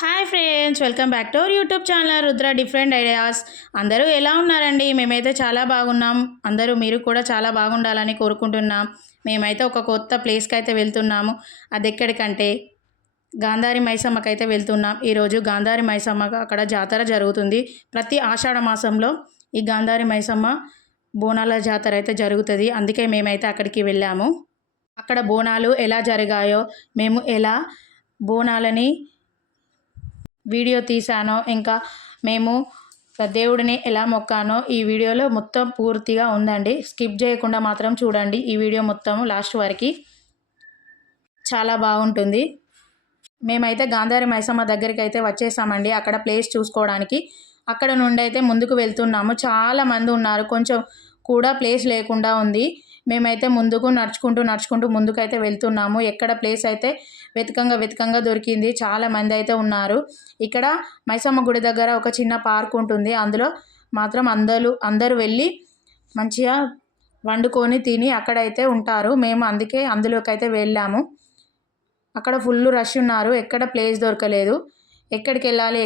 Hi friends, welcome back to our YouTube channel Rudra different ideas. అందరూ ఎలా ఉన్నారండి? మేమైతే చాలా బాగున్నాం. అందరూ మీరు కూడా చాలా బాగుండాలని కోరుకుంటున్నాం. మేమైతే ఒక కొత్త ప్లేస్కి అయితే వెళ్తున్నాము. అది ఎక్కడికంటే గాంధారి మైసమ్మకైతే వెళ్తున్నాం. ఈరోజు గాంధారి మైసమ్మకు అక్కడ జాతర జరుగుతుంది. ప్రతి ఆషాఢ మాసంలో ఈ గాంధారి మైసమ్మ బోనాల జాతర అయితే జరుగుతుంది. అందుకే మేమైతే అక్కడికి వెళ్ళాము. అక్కడ బోనాలు ఎలా జరిగాయో, మేము ఎలా బోనాలని వీడియో తీసానో, ఇంకా మేము దేవుడిని ఎలా మొక్కానో ఈ వీడియోలో మొత్తం పూర్తిగా ఉందండి. స్కిప్ చేయకుండా మాత్రం చూడండి ఈ వీడియో మొత్తం లాస్ట్ వరకు. చాలా బాగుంటుంది. మేమైతే గాంధారి మైసమ్మ దగ్గరికి అయితే వచ్చేసామండి. అక్కడ ప్లేస్ చూసుకోవడానికి అక్కడ నుండి అయితే ముందుకు వెళ్తున్నాము. చాలామంది ఉన్నారు, కొంచెం కూడా ప్లేస్ లేకుండా ఉంది. మేమైతే ముందుకు నడుచుకుంటూ ముందుకైతే వెళ్తున్నాము. ఎక్కడ ప్లేస్ అయితే వెతకంగా దొరికింది. చాలామంది అయితే ఉన్నారు. ఇక్కడ మైసమ్మ గుడి దగ్గర ఒక చిన్న పార్క్ ఉంటుంది. అందులో మాత్రం అందరూ వెళ్ళి మంచిగా వండుకొని తిని అక్కడైతే ఉంటారు. మేము అందుకే అందులోకి అయితే వెళ్ళాము. అక్కడ ఫుల్ రష్ ఉన్నారు. ఎక్కడ ప్లేస్ దొరకలేదు. ఎక్కడికి వెళ్ళాలి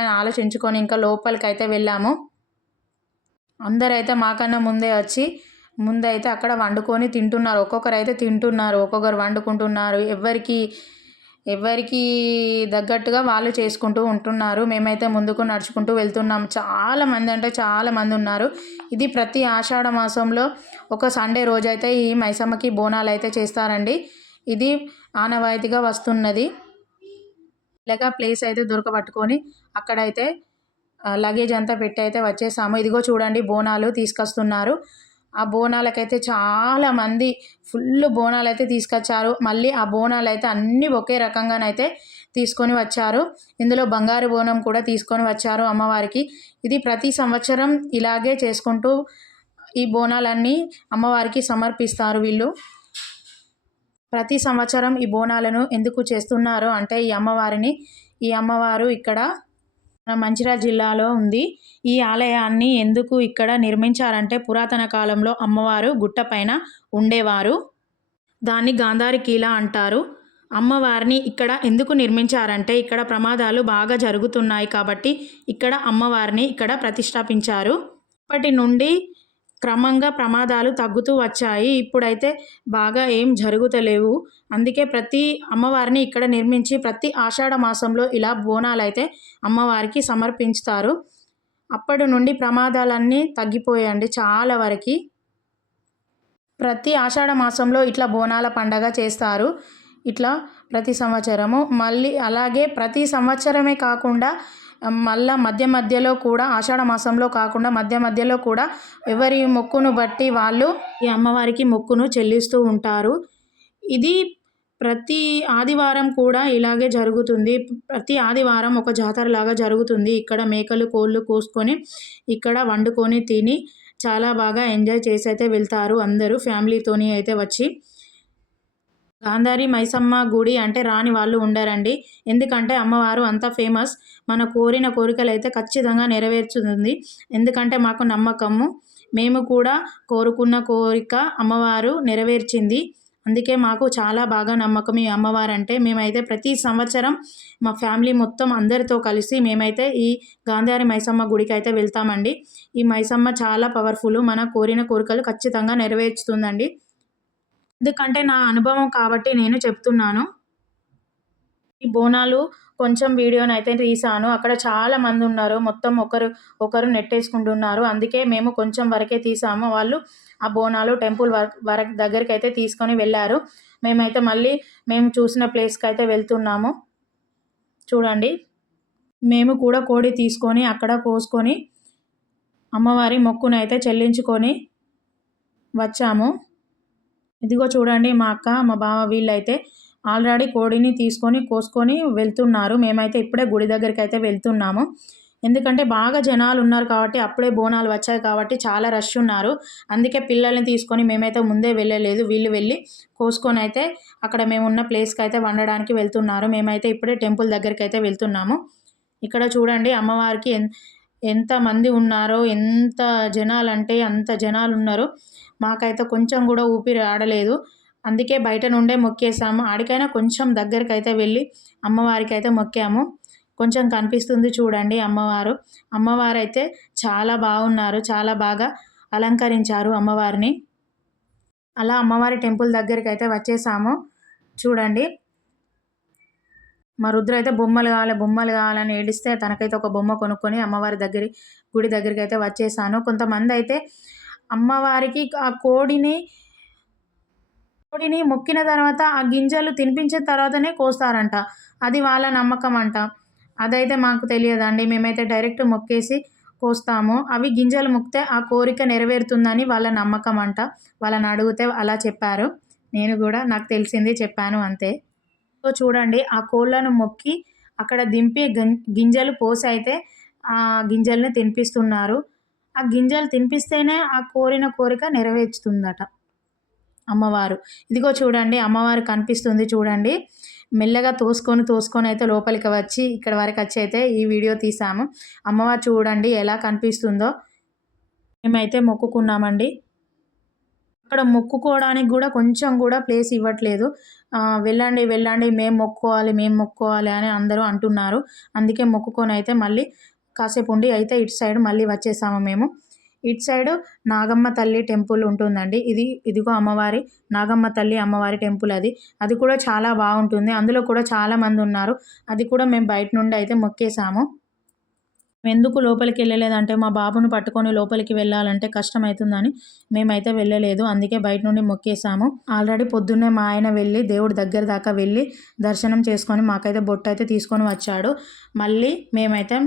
అని ఆలోచించుకొని ఇంకా లోపలికి అయితే వెళ్ళాము. అందరైతే మాకన్నా ముందైతే అక్కడ వండుకొని తింటున్నారు. ఒక్కొక్కరు తింటున్నారు, ఒక్కొక్కరు వండుకుంటున్నారు. ఎవరికి తగ్గట్టుగా వాళ్ళు చేసుకుంటూ ఉంటున్నారు. మేమైతే ముందుకు నడుచుకుంటూ వెళ్తున్నాం. చాలామంది ఉన్నారు. ఇది ప్రతి ఆషాఢ మాసంలో ఒక సండే రోజైతే ఈ మైసమ్మకి బోనాలు అయితే చేస్తారండి. ఇది ఆనవాయితీగా వస్తున్నది. ఇలాగా ప్లేస్ అయితే దొరకబట్టుకొని అక్కడైతే లగేజ్ అంతా పెట్టి అయితే వచ్చేసాము. ఇదిగో చూడండి, బోనాలు తీసుకొస్తున్నారు. ఆ బోనాలకైతే చాలామంది ఫుల్ బోనాలు అయితే తీసుకొచ్చారు. మళ్ళీ ఆ బోనాలు అయితే అన్నీ ఒకే రకంగానైతే తీసుకొని వచ్చారు. ఇందులో బంగారు బోనం కూడా తీసుకొని వచ్చారు అమ్మవారికి. ఇది ప్రతి సంవత్సరం ఇలాగే చేసుకుంటూ ఈ బోనాలన్నీ అమ్మవారికి సమర్పిస్తారు వీళ్ళు. ప్రతి సంవత్సరం ఈ బోనాలను ఎందుకు చేస్తున్నారు అంటే ఈ అమ్మవారు ఇక్కడ మన మంచిర్యాల జిల్లాలో ఉంది. ఈ ఆలయాన్ని ఎందుకు ఇక్కడ నిర్మించారంటే పురాతన కాలంలో అమ్మవారు గుట్టపైన ఉండేవారు. దాన్ని గాంధారి కీల అంటారు. అమ్మవారిని ఇక్కడ ఎందుకు నిర్మించారంటే ఇక్కడ ప్రమాదాలు బాగా జరుగుతున్నాయి కాబట్టి ఇక్కడ అమ్మవారిని ఇక్కడ ప్రతిష్టాపించారు. ఇప్పటి నుండి క్రమంగా ప్రమాదాలు తగ్గుతూ వచ్చాయి. ఇప్పుడైతే బాగా ఏం జరుగుతలేవు. అందుకే ప్రతి అమ్మవారిని ఇక్కడ నిర్మించి ప్రతి ఆషాఢ మాసంలో ఇలా బోనాలు అయితే అమ్మవారికి సమర్పించుతారు. అప్పటి నుండి ప్రమాదాలన్నీ తగ్గిపోయాయండి చాలా వరకు. ప్రతి ఆషాఢ మాసంలో ఇట్లా బోనాల పండగ చేస్తారు. ఇట్లా ప్రతి సంవత్సరము. మళ్ళీ అలాగే ప్రతి సంవత్సరమే కాకుండా మళ్ళీ మధ్యలో కూడా ఆషాఢ మాసంలో కాకుండా మధ్యలో కూడా ఎవరి మొక్కును బట్టి వాళ్ళు ఈ అమ్మవారికి మొక్కును చెల్లిస్తూ ఉంటారు. ఇది ప్రతి ఆదివారం కూడా ఇలాగే జరుగుతుంది. ప్రతి ఆదివారం ఒక జాతరలాగా జరుగుతుంది. ఇక్కడ మేకలు కోళ్ళు కోసుకొని ఇక్కడ వండుకొని తిని చాలా బాగా ఎంజాయ్ చేసి అయితే వెళ్తారు అందరూ ఫ్యామిలీతోని అయితే వచ్చి. గాంధారి మైసమ్మ గుడి అంటే రాని వాళ్ళు ఉండరండి. ఎందుకంటే అమ్మవారు అంత ఫేమస్. మన కోరిన కోరికలు అయితే ఖచ్చితంగా నెరవేర్చుతుంది. ఎందుకంటే మాకు నమ్మకము. మేము కూడా కోరుకున్న కోరిక అమ్మవారు నెరవేర్చింది. అందుకే మాకు చాలా బాగా నమ్మకం ఈ అమ్మవారు అంటే. మేమైతే ప్రతి సంవత్సరం మా ఫ్యామిలీ మొత్తం అందరితో కలిసి మేమైతే ఈ గాంధారి మైసమ్మ గుడికి అయితే వెళ్తామండి. ఈ మైసమ్మ చాలా పవర్ఫుల్. మన కోరిన కోరికలు ఖచ్చితంగా నెరవేర్చుతుందండి. ఎందుకంటే నా అనుభవం కాబట్టి నేను చెప్తున్నాను. ఈ బోనాలు కొంచెం వీడియోనైతే తీశాను. అక్కడ చాలామంది ఉన్నారు. మొత్తం ఒకరు నెట్టేసుకుంటున్నారు. అందుకే మేము కొంచెం వరకే తీసాము. వాళ్ళు ఆ బోనాలు టెంపుల్ దగ్గరికి అయితే తీసుకొని వెళ్ళారు. మేమైతే మళ్ళీ మేము చూసిన ప్లేస్కి అయితే వెళ్తున్నాము. చూడండి, మేము కూడా కోడి తీసుకొని అక్కడ కోసుకొని అమ్మవారి మొక్కునైతే చెల్లించుకొని వచ్చాము. ఇదిగో చూడండి, మా అక్క మా బావ వీళ్ళైతే ఆల్రెడీ కోడిని కోసుకొని వెళ్తున్నారు. మేమైతే ఇప్పుడే గుడి దగ్గరికి అయితే వెళ్తున్నాము. ఎందుకంటే బాగా జనాలు ఉన్నారు కాబట్టి అప్పుడే బోనాలు వచ్చాయి కాబట్టి చాలా రష్ ఉన్నారు. అందుకే పిల్లల్ని తీసుకొని మేమైతే ముందే వెళ్ళలేదు. వీళ్ళు వెళ్ళి కోసుకొని అయితే అక్కడ మేము ఉన్న ప్లేస్కి అయితే వండడానికి వెళ్తున్నారు. మేమైతే ఇప్పుడే టెంపుల్ దగ్గరికి అయితే వెళ్తున్నాము. ఇక్కడ చూడండి అమ్మవారికి ఎంతమంది ఉన్నారో, ఎంత జనాలు అంటే అంత జనాలు ఉన్నారు. మాకైతే కొంచెం కూడా ఊపిరి ఆడలేదు. అందుకే బయట నుండే మొక్కేసాము. ఆడికైనా కొంచెం దగ్గరికి అయితే వెళ్ళి అమ్మవారికి అయితే మొక్కాము. కొంచెం కనిపిస్తుంది చూడండి అమ్మవారు. అమ్మవారైతే చాలా బాగున్నారు. చాలా బాగా అలంకరించారు అమ్మవారిని. అలా అమ్మవారి టెంపుల్ దగ్గరికైతే వచ్చేసాము. చూడండి మా రుద్ర అయితే బొమ్మలు కావాలని ఏడిస్తే తనకైతే ఒక బొమ్మ కొనుక్కొని అమ్మవారి గుడి దగ్గరికి అయితే వచ్చేసాను. కొంతమంది అయితే అమ్మవారికి ఆ కోడిని మొక్కిన తర్వాత ఆ గింజలు తినిపించిన తర్వాతనే కోస్తారంట. అది వాళ్ళ నమ్మకం అంట. అదైతే మాకు తెలియదండి. మేమైతే డైరెక్ట్ మొక్కేసి కోస్తాము. అవి గింజలు మొక్కితే ఆ కోరిక నెరవేరుతుందని వాళ్ళ నమ్మకం అంట. వాళ్ళని అడిగితే అలా చెప్పారు. నేను కూడా నాకు తెలిసింది చెప్పాను అంతే. సో చూడండి ఆ కోళ్ళను మొక్కి అక్కడ దింపి గింజలు పోసి అయితే ఆ గింజల్ని తినిపిస్తున్నారు. ఆ గింజలు తినిపిస్తేనే ఆ కోరిన కోరిక నెరవేరుతుందట అమ్మవారు. ఇదిగో చూడండి అమ్మవారు కనిపిస్తుంది చూడండి. మెల్లగా తోసుకొని అయితే లోపలికి వచ్చి ఇక్కడ వరకు వచ్చి అయితే ఈ వీడియో తీసాము. అమ్మవారు చూడండి ఎలా కనిపిస్తుందో. మేమైతే మొక్కుకున్నామండి. అక్కడ మొక్కుకోవడానికి కూడా కొంచెం కూడా ప్లేస్ ఇవ్వట్లేదు. వెళ్ళండి మేము మొక్కుకోవాలి అని అందరూ అంటున్నారు. అందుకే మొక్కుకొని అయితే మళ్ళీ కాసేపు ఉండి అయితే ఇటు సైడ్ మళ్ళీ వచ్చేసాము మేము. ఇటు సైడు నాగమ్మ తల్లి టెంపుల్ ఉంటుందండి. ఇదిగో నాగమ్మ తల్లి అమ్మవారి టెంపుల్ అది. అది కూడా చాలా బాగుంటుంది. అందులో కూడా చాలామంది ఉన్నారు. అది కూడా మేము బయట నుండి అయితే మొక్కేసాము. ఎందుకు లోపలికి వెళ్ళలేదంటే మా బాబుని పట్టుకొని లోపలికి వెళ్ళాలంటే కష్టమవుతుందని మేమైతే వెళ్ళలేదు. అందుకే బయట నుండి మొక్కేసాము. ఆల్రెడీ పొద్దున్నే మా ఆయన వెళ్ళి దేవుడి దగ్గర దాకా వెళ్ళి దర్శనం చేసుకొని మాకైతే బొట్టు అయితే తీసుకొని వచ్చాడు. మేమైతే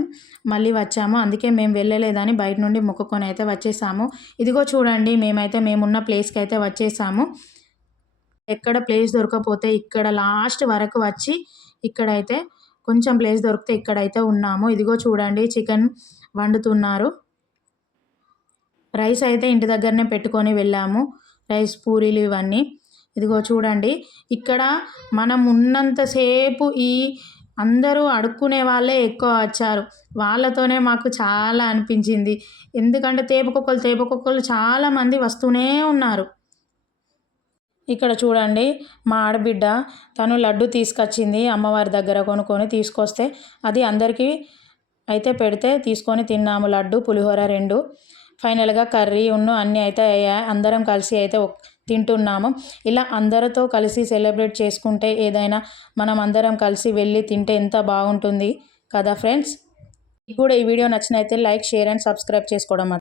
మళ్ళీ వచ్చాము. అందుకే మేము వెళ్ళలేదని బయట నుండి మొక్కుకొని అయితే వచ్చేసాము. ఇదిగో చూడండి మేమున్న ప్లేస్కి అయితే వచ్చేసాము. ఎక్కడ ప్లేస్ దొరకకపోతే ఇక్కడ లాస్ట్ వరకు వచ్చి ఇక్కడైతే కొంచెం ప్లేస్ దొరికితే ఇక్కడైతే ఉన్నాము. ఇదిగో చూడండి చికెన్ వండుతున్నారు. రైస్ అయితే ఇంటి దగ్గరనే పెట్టుకొని వెళ్ళాము. రైస్ పూరీలు ఇవన్నీ. ఇదిగో చూడండి ఇక్కడ మనం ఉన్నంతసేపు అందరూ అడుక్కునే వాళ్ళే ఎక్కువ వచ్చారు. వాళ్ళతోనే మాకు చాలా అనిపించింది. ఎందుకంటే తేపకొక్కలు చాలామంది వస్తూనే ఉన్నారు. ఇక్కడ చూడండి మా ఆడబిడ్డ తను లడ్డు తీసుకొచ్చింది అమ్మవారి దగ్గర కొనుక్కొని తీసుకొస్తే అది అందరికీ అయితే పెడితే తీసుకొని తిన్నాము. లడ్డు పులిహోర 2. ఫైనల్గా కర్రీ అన్నీ అయితే అయ్యాయి. అందరం కలిసి అయితే తింటున్నాము. ఇలా అందరితో కలిసి సెలబ్రేట్ చేసుకుంటే ఏదైనా మనం అందరం కలిసి వెళ్ళి తింటే ఎంత బాగుంటుంది కదా ఫ్రెండ్స్. మీకు కూడా ఈ వీడియో నచ్చినైతే లైక్, షేర్ అండ్ సబ్స్క్రైబ్ చేసుకోవడం